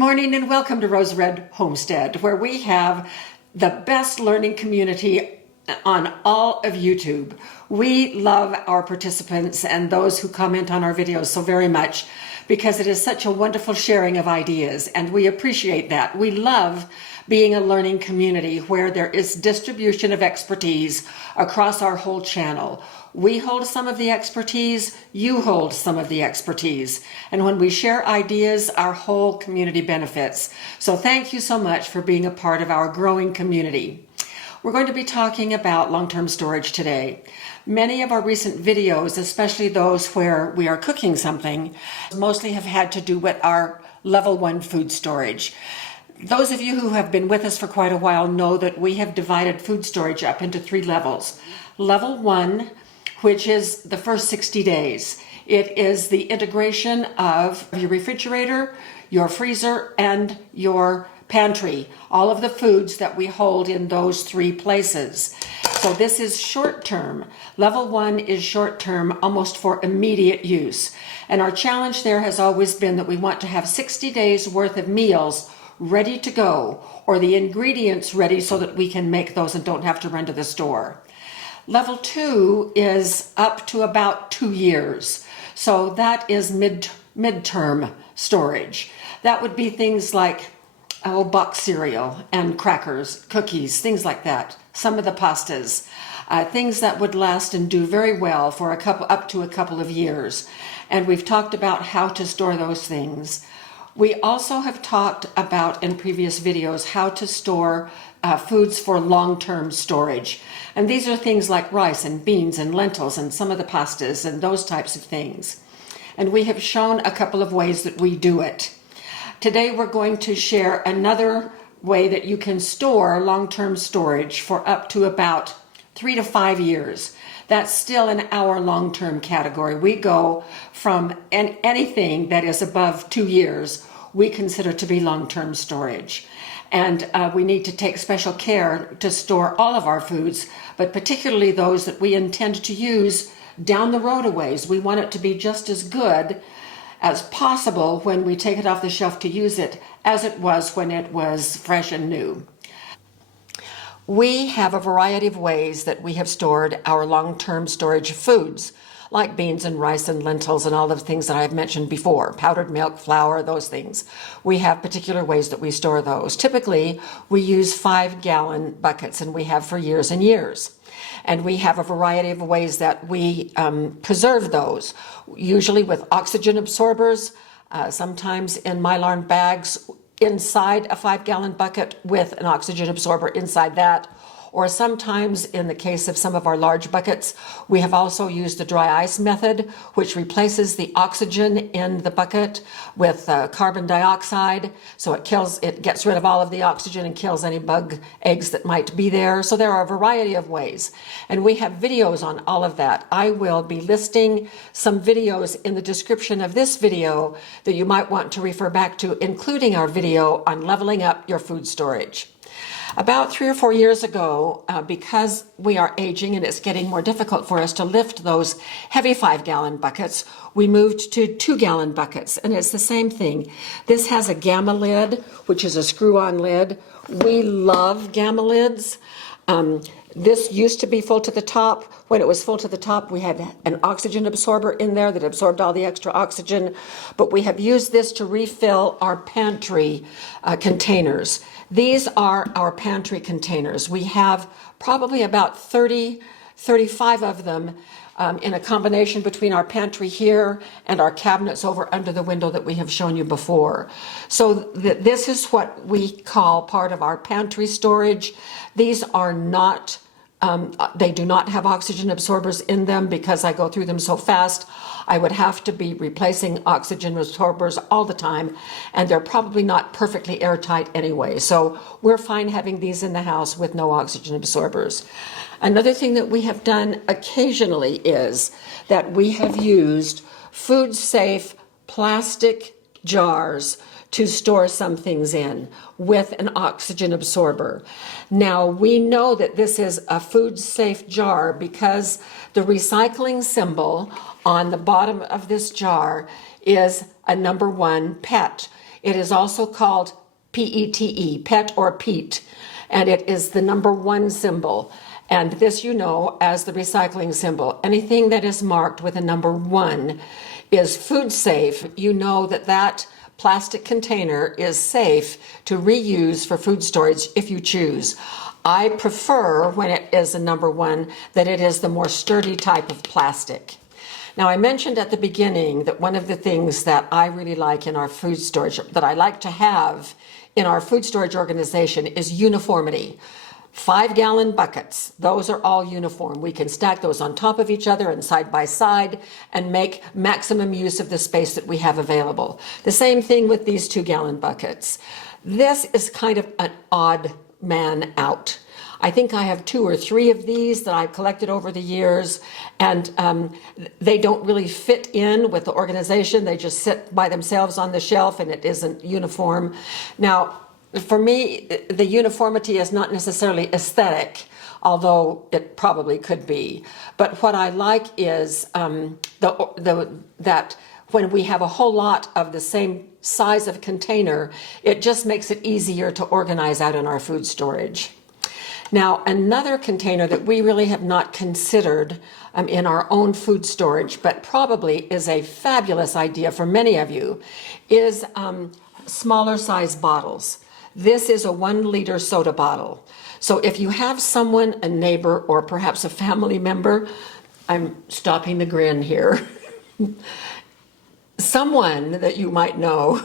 morning and welcome to Rose Red Homestead, where we have the best learning community on all of YouTube. We love our participants and those who comment on our videos so very much because it is such a wonderful sharing of ideas, and we appreciate that. We love being a learning community where there is distribution of expertise across our whole channel. We hold some of the expertise, you hold some of the expertise. And when we share ideas, our whole community benefits. So thank you so much for being a part of our growing community. We're going to be talking about long-term storage today. Many of our recent videos, especially those where we are cooking something, mostly have had to do with our level 1 food storage. Those of you who have been with us for quite a while know that we have divided food storage up into 3 levels. Level 1, which is the first 60 days. It is the integration of your refrigerator, your freezer, and your pantry, all of the foods that we hold in those 3 places. So this is short term. Level 1 is short term, almost for immediate use. And our challenge there has always been that we want to have 60 days worth of meals ready to go, or the ingredients ready so that we can make those and don't have to run to the store. Level 2 is up to about 2 years. So that is midterm storage. That would be things like box cereal and crackers, cookies, things like that. Some of the pastas, things that would last and do very well for up to a couple of years. And we've talked about how to store those things. We also have talked about in previous videos how to store foods for long-term storage. And these are things like rice and beans and lentils and some of the pastas and those types of things. And we have shown a couple of ways that we do it. Today we're going to share another way that you can store long-term storage for up to about 3 to 5 years. That's still in our long-term category. We go from anything that is above 2 years, we consider to be long-term storage. And we need to take special care to store all of our foods, but particularly those that we intend to use down the road a ways. We want it to be just as good as possible when we take it off the shelf to use it as it was when it was fresh and new. We have a variety of ways that we have stored our long-term storage foods, like beans and rice and lentils and all the things that I've mentioned before, powdered milk, flour, those things. We have particular ways that we store those. Typically, we use 5-gallon buckets, and we have for years and years. And we have a variety of ways that we preserve those, usually with oxygen absorbers, sometimes in Mylarn bags inside a 5-gallon bucket with an oxygen absorber inside that. Or sometimes, in the case of some of our large buckets, we have also used the dry ice method, which replaces the oxygen in the bucket with carbon dioxide. So it gets rid of all of the oxygen and kills any bug eggs that might be there. So there are a variety of ways. And we have videos on all of that. I will be listing some videos in the description of this video that you might want to refer back to, including our video on leveling up your food storage. About 3 or 4 years ago, because we are aging and it's getting more difficult for us to lift those heavy 5-gallon buckets, we moved to 2-gallon buckets, and it's the same thing. This has a Gamma lid, which is a screw-on lid. We love Gamma lids. This used to be full to the top. When it was full to the top, we had an oxygen absorber in there that absorbed all the extra oxygen, but we have used this to refill our pantry containers. These are our pantry containers. We have probably about 35 of them in a combination between our pantry here and our cabinets over under the window that we have shown you before. So this is what we call part of our pantry storage. These are not, they do not have oxygen absorbers in them because I go through them so fast. I would have to be replacing oxygen absorbers all the time, and they're probably not perfectly airtight anyway. So we're fine having these in the house with no oxygen absorbers. Another thing that we have done occasionally is that we have used food-safe plastic jars to store some things in with an oxygen absorber. Now, we know that this is a food-safe jar because the recycling symbol on the bottom of this jar is a number 1 PET. It is also called PETE, PET or PEAT, and it is the number 1 symbol. And this you know as the recycling symbol. Anything that is marked with a number 1 is food safe. You know that that plastic container is safe to reuse for food storage if you choose. I prefer, when it is a number 1, that it is the more sturdy type of plastic. Now, I mentioned at the beginning that one of the things that I really like in our food storage, that I like to have in our food storage organization, is uniformity. 5-gallon buckets, those are all uniform. We can stack those on top of each other and side by side and make maximum use of the space that we have available. The same thing with these 2-gallon buckets. This is kind of an odd man out. I think I have 2 or 3 of these that I've collected over the years, and they don't really fit in with the organization. They just sit by themselves on the shelf, and it isn't uniform. Now, for me, the uniformity is not necessarily aesthetic, although it probably could be. But what I like is that when we have a whole lot of the same size of container, it just makes it easier to organize out in our food storage. Now, another container that we really have not considered in our own food storage, but probably is a fabulous idea for many of you, is smaller size bottles. This is a 1-liter soda bottle. So if you have someone, a neighbor, or perhaps a family member, I'm stopping the grin here, someone that you might know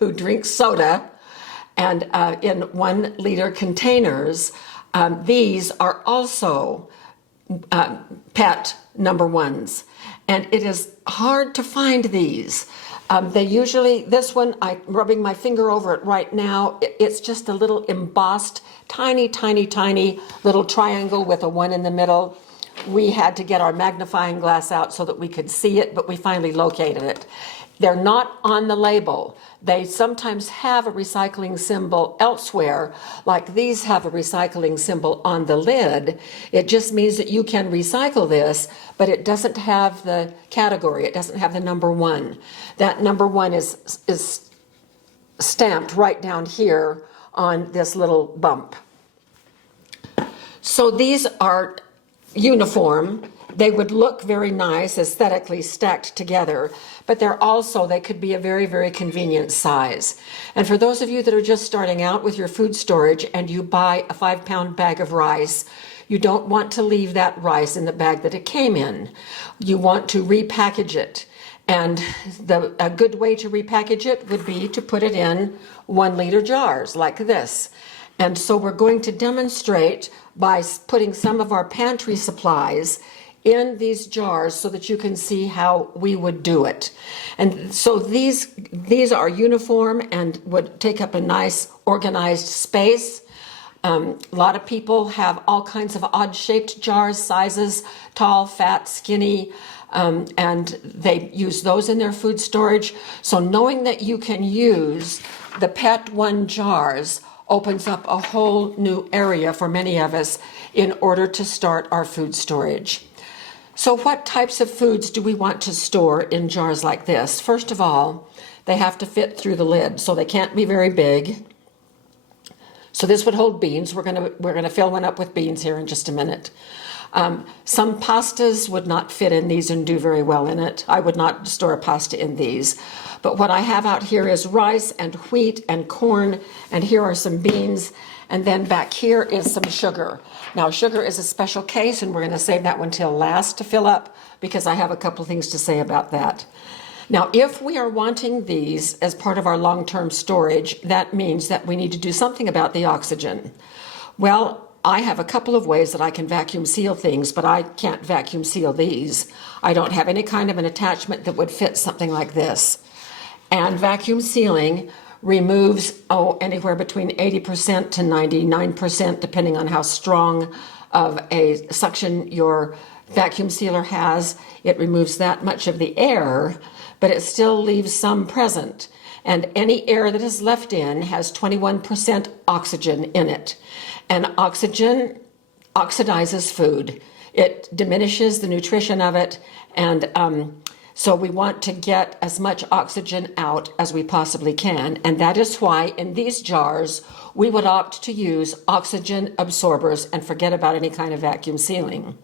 who drinks soda, and in 1-liter containers, these are also PET number 1s. And it is hard to find these. They usually, this one, I'm rubbing my finger over it right now. It's just a little embossed, tiny, tiny, tiny little triangle with a 1 in the middle. We had to get our magnifying glass out so that we could see it, but we finally located it. They're not on the label. They sometimes have a recycling symbol elsewhere, like these have a recycling symbol on the lid. It just means that you can recycle this, but it doesn't have the category. It doesn't have the number 1. That number 1 is stamped right down here on this little bump. So these are uniform. They would look very nice aesthetically stacked together, but they could be a very, very convenient size. And for those of you that are just starting out with your food storage and you buy a 5-pound bag of rice, you don't want to leave that rice in the bag that it came in. You want to repackage it. And a good way to repackage it would be to put it in 1-liter jars like this. And so we're going to demonstrate by putting some of our pantry supplies in these jars so that you can see how we would do it. And so these are uniform and would take up a nice organized space. A lot of people have all kinds of odd-shaped jars, sizes, tall, fat, skinny, and they use those in their food storage. So knowing that you can use the PET 1 jars opens up a whole new area for many of us in order to start our food storage. So what types of foods do we want to store in jars like this? First of all, they have to fit through the lid, so they can't be very big. So this would hold beans. We're gonna fill one up with beans here in just a minute. Some pastas would not fit in these and do very well in it. I would not store a pasta in these. But what I have out here is rice and wheat and corn, and here are some beans, and then back here is some sugar. Now, sugar is a special case, and we're going to save that one till last to fill up, because I have a couple things to say about that. Now, if we are wanting these as part of our long-term storage, that means that we need to do something about the oxygen. Well, I have a couple of ways that I can vacuum seal things, but I can't vacuum seal these. I don't have any kind of an attachment that would fit something like this. And vacuum sealing removes, anywhere between 80% to 99%, depending on how strong of a suction your vacuum sealer has. It removes that much of the air, but it still leaves some present. And any air that is left in has 21% oxygen in it. And oxygen oxidizes food. It diminishes the nutrition of it, and So we want to get as much oxygen out as we possibly can. And that is why in these jars, we would opt to use oxygen absorbers and forget about any kind of vacuum sealing.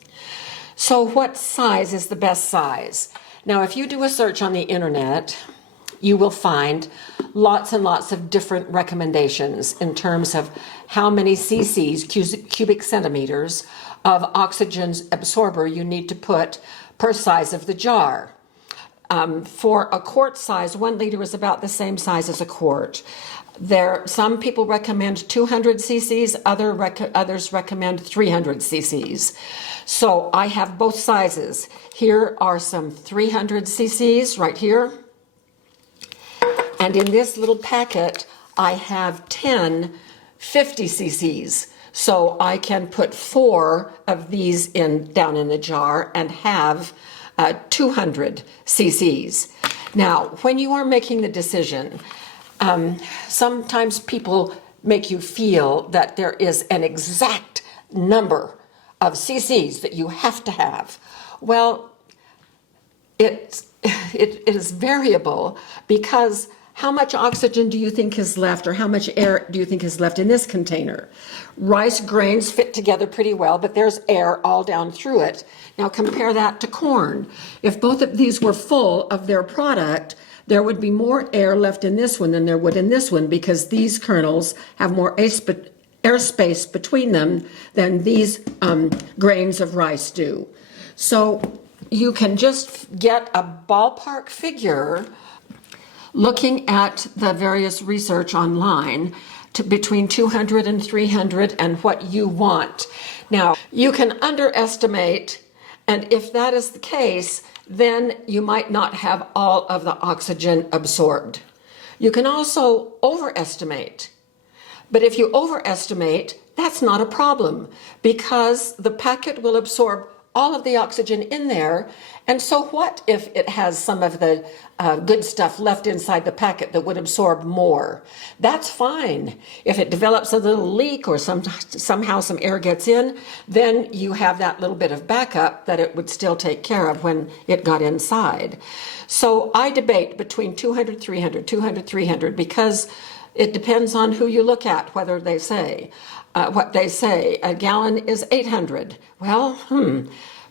So what size is the best size? Now, if you do a search on the internet, you will find lots and lots of different recommendations in terms of how many cc's, cubic centimeters, of oxygen absorber you need to put per size of the jar. For a quart size, 1 liter is about the same size as a quart. Some people recommend 200 cc's, others recommend 300 cc's. So I have both sizes. Here are some 300 cc's right here. And in this little packet, I have 10 50 cc's. So I can put 4 of these down in the jar and have 200 cc's. Now, when you are making the decision, sometimes people make you feel that there is an exact number of cc's that you have to have. Well, it is variable, because how much oxygen do you think is left, or how much air do you think is left in this container? Rice grains fit together pretty well, but there's air all down through it. Now compare that to corn. If both of these were full of their product, there would be more air left in this one than there would in this one, because these kernels have more airspace between them than these grains of rice do. So you can just get a ballpark figure looking at the various research online between 200 and 300 and what you want. Now, you can underestimate, and if that is the case, then you might not have all of the oxygen absorbed. You can also overestimate. But if you overestimate, that's not a problem, because the packet will absorb all of the oxygen in there. And so what if it has some of the good stuff left inside the packet that would absorb more? That's fine. If it develops a little leak or somehow some air gets in, then you have that little bit of backup that it would still take care of when it got inside. So I debate between 200, 300, 200, 300, because it depends on who you look at, whether they say. What they say, a gallon is 800. Well,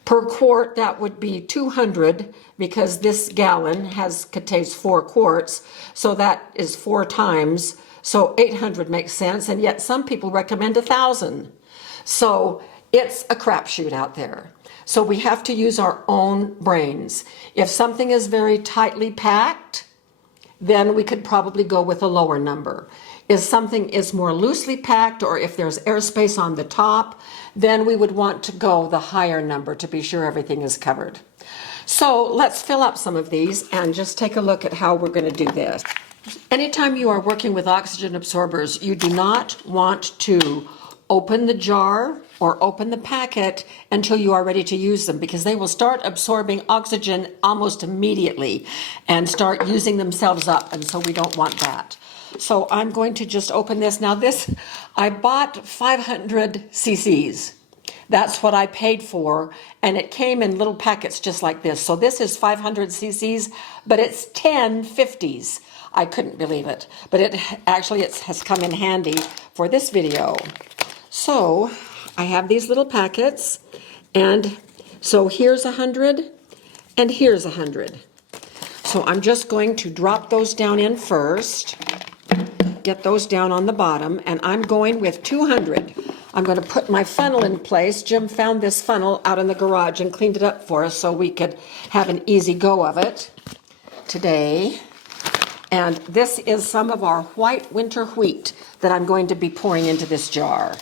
per quart, that would be 200, because this gallon contains 4 quarts, so that is 4 times. So 800 makes sense, and yet some people recommend 1,000. So it's a crapshoot out there. So we have to use our own brains. If something is very tightly packed, then we could probably go with a lower number. If something is more loosely packed, or if there's airspace on the top, then we would want to go the higher number to be sure everything is covered. So let's fill up some of these and just take a look at how we're going to do this. Anytime you are working with oxygen absorbers, you do not want to open the jar or open the packet until you are ready to use them, because they will start absorbing oxygen almost immediately and start using themselves up, and so we don't want that. So I'm going to just open this. Now I bought 500 cc's. That's what I paid for, and it came in little packets just like this. So this is 500 cc's, but it's 10 50s. I couldn't believe it, but it has come in handy for this video. So I have these little packets, and so here's 100, and here's 100. So I'm just going to drop those down in first, get those down on the bottom, and I'm going with 200. I'm going to put my funnel in place. Jim found this funnel out in the garage and cleaned it up for us so we could have an easy go of it today. And this is some of our white winter wheat that I'm going to be pouring into this jar.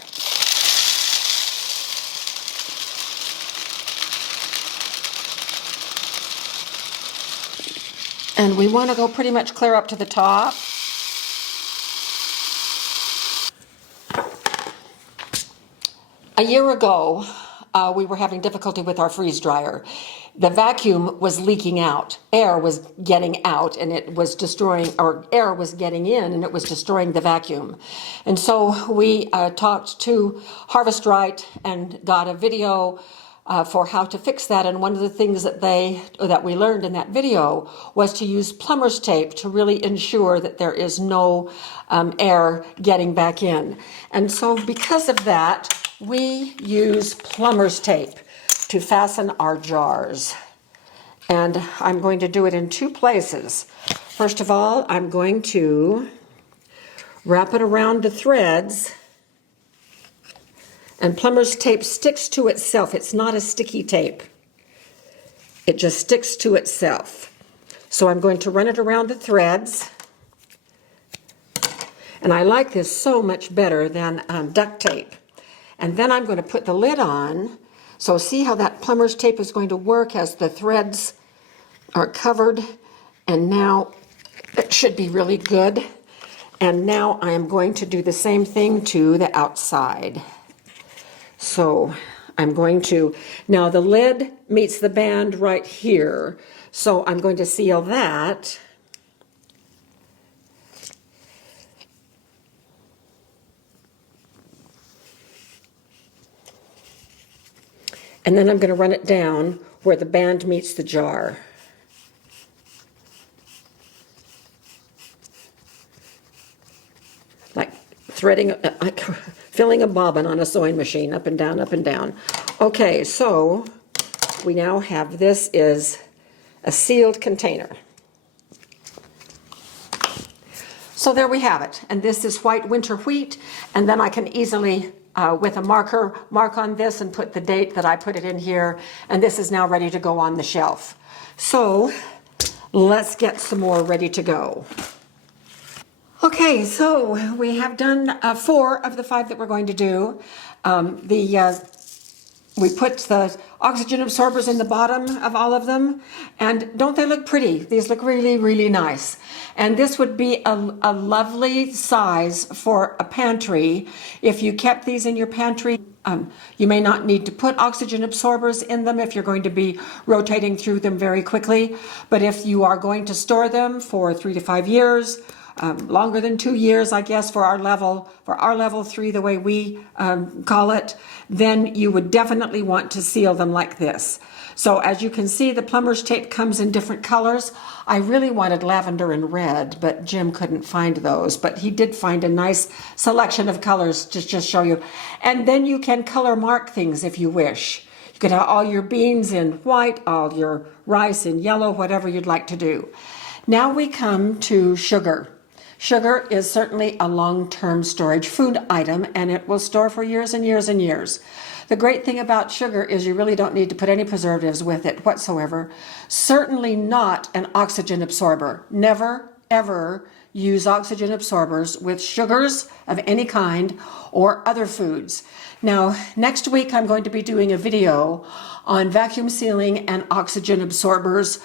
And we want to go pretty much clear up to the top. A year ago, we were having difficulty with our freeze dryer. The vacuum was leaking out. Air was getting out, and it was destroying, or air was getting in, and it was destroying the vacuum. And so we talked to Harvest Right and got a video for how to fix that, and one of the things that we learned in that video was to use plumber's tape to really ensure that there is no air getting back in. And so because of that, we use plumber's tape to fasten our jars. And I'm going to do it in two places. First of all, I'm going to wrap it around the threads. And plumber's tape sticks to itself. It's not a sticky tape. It just sticks to itself. So I'm going to run it around the threads. And I like this so much better than duct tape. And then I'm going to put the lid on. So see how that plumber's tape is going to work as the threads are covered. And now it should be really good. And now I am going to do the same thing to the outside. So I'm going to, now the lid meets the band right here. So I'm going to seal that. And then I'm going to run it down where the band meets the jar. Like threading, like filling a bobbin on a sewing machine, up and down, up and down. Okay, so we now have, this is a sealed container. So there we have it. And this is white winter wheat. And then I can easily, with a marker, mark on this and put the date that I put it in here. And this is now ready to go on the shelf. So let's get some more ready to go. Okay, so we have done 4 of the 5 that we're going to do. We put the oxygen absorbers in the bottom of all of them, and don't they look pretty? These look really, really nice. And this would be a lovely size for a pantry. If you kept these in your pantry, you may not need to put oxygen absorbers in them if you're going to be rotating through them very quickly. But if you are going to store them for 3 to 5 years, longer than 2 years, I guess, for our level 3, the way we call it, then you would definitely want to seal them like this. So as you can see, the plumber's tape comes in different colors. I really wanted lavender and red, but Jim couldn't find those, but he did find a nice selection of colors to just show you. And then you can color mark things if you wish. You could have all your beans in white, all your rice in yellow, whatever you'd like to do. Now we come to sugar. Sugar is certainly a long-term storage food item, and it will store for years and years and years. The great thing about sugar is you really don't need to put any preservatives with it whatsoever. Certainly not an oxygen absorber. Never, ever use oxygen absorbers with sugars of any kind or other foods. Now, next week I'm going to be doing a video on vacuum sealing and oxygen absorbers.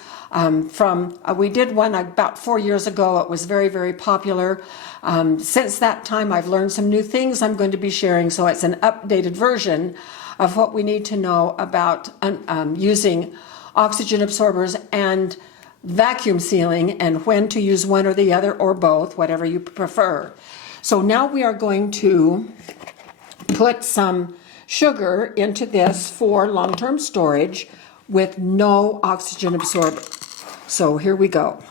We did one about 4 years ago. It was very, very popular. Since that time, I've learned some new things I'm going to be sharing. So it's an updated version of what we need to know about using oxygen absorbers and vacuum sealing, and when to use one or the other or both, whatever you prefer. So now we are going to put some sugar into this for long-term storage with no oxygen absorber. So here we go.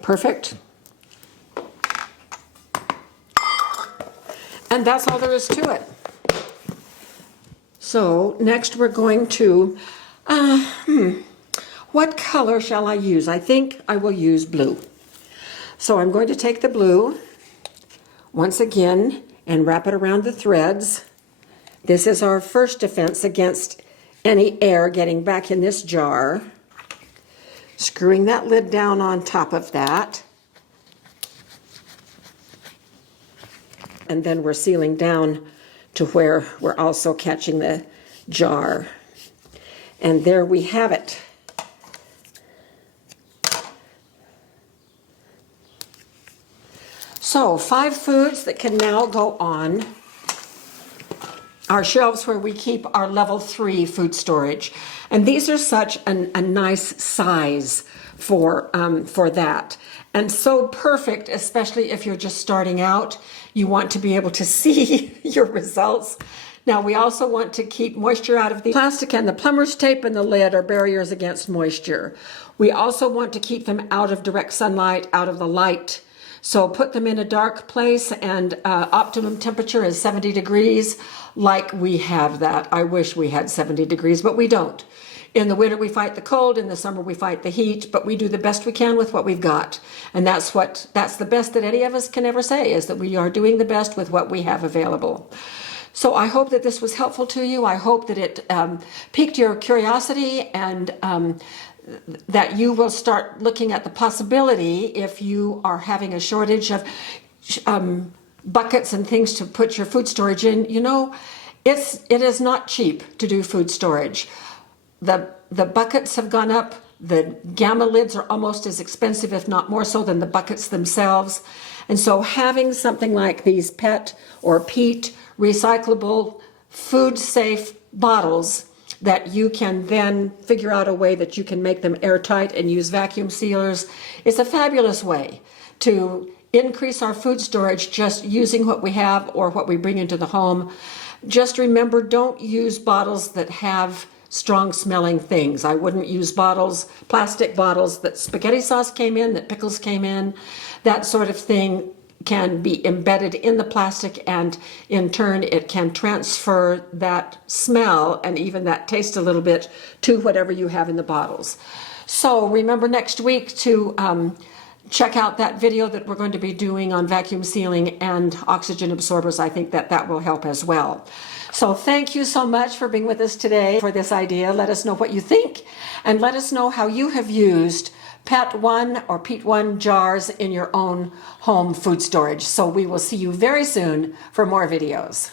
Perfect. And that's all there is to it. So next we're going to, what color shall I use? I think I will use blue. So I'm going to take the blue once again and wrap it around the threads. This is our first defense against any air getting back in this jar. Screwing that lid down on top of that. And then we're sealing down to where we're also catching the jar. And there we have it. So 5 foods that can now go on our shelves where we keep our level 3 food storage. And these are such a nice size for that. And so perfect, especially if you're just starting out. You want to be able to see your results. Now, we also want to keep moisture out of the plastic, and the plumber's tape and the lid are barriers against moisture. We also want to keep them out of direct sunlight, out of the light. So put them in a dark place, and optimum temperature is 70 degrees, like we have that. I wish we had 70 degrees, but we don't. In the winter, we fight the cold. In the summer, we fight the heat, but we do the best we can with what we've got. And that's the best that any of us can ever say, is that we are doing the best with what we have available. So I hope that this was helpful to you. I hope that it piqued your curiosity, and that you will start looking at the possibility, if you are having a shortage of buckets and things to put your food storage in. You know, it is not cheap to do food storage. The buckets have gone up. The Gamma lids are almost as expensive, if not more so, than the buckets themselves. And so having something like these PET or peat recyclable, food-safe bottles that you can then figure out a way that you can make them airtight and use vacuum sealers is a fabulous way to increase our food storage, just using what we have or what we bring into the home. Just remember, don't use bottles that have strong smelling things. I wouldn't use plastic bottles that spaghetti sauce came in, that pickles came in. That sort of thing can be embedded in the plastic, and in turn it can transfer that smell and even that taste a little bit to whatever you have in the bottles. So remember next week to check out that video that we're going to be doing on vacuum sealing and oxygen absorbers. I think that will help as well. So thank you so much for being with us today for this idea. Let us know what you think, and let us know how you have used PET 1 or Peat 1 jars in your own home food storage. So we will see you very soon for more videos.